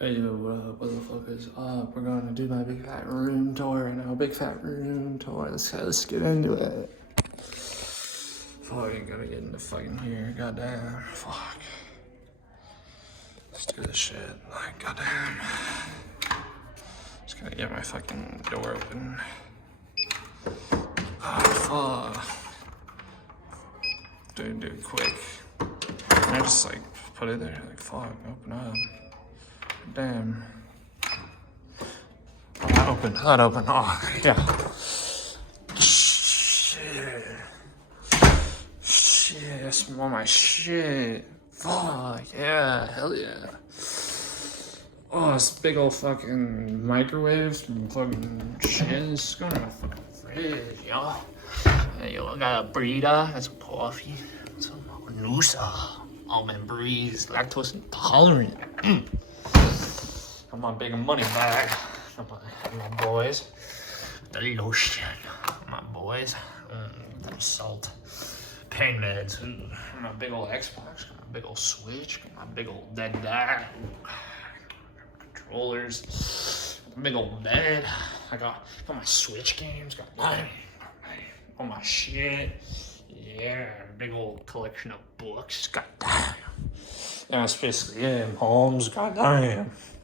Hey yo, what the fuck is up? We're going to do my big fat room tour right now. Big fat room tour. Let's get into it. Fucking gotta get into fucking here. Goddamn. Fuck. Let's do this shit. Like, goddamn. Just gotta get my fucking door open. Ah, fuck. Dude, quick. Can I just like put it there? Like, fuck, open up. Damn. Oh, that open. Oh, yeah. Shit, I smell my shit. Fuck, yeah, hell yeah. Oh, this big old fucking microwave from fucking shit. It's going in my fucking fridge, yo. Hey, yo, I got a burrito, got some coffee, some Noosa, almond breeze, lactose intolerant. Got my big money bag. Got my boys. The lotion. My boys. That salt. Pain meds. Ooh. My big old Xbox. Got my big old Switch. Got my big old dead dad. Controllers. My big old bed. I got my Switch games. Got all my shit. Yeah. Big old collection of books. God damn. That's basically it. Homes. God damn.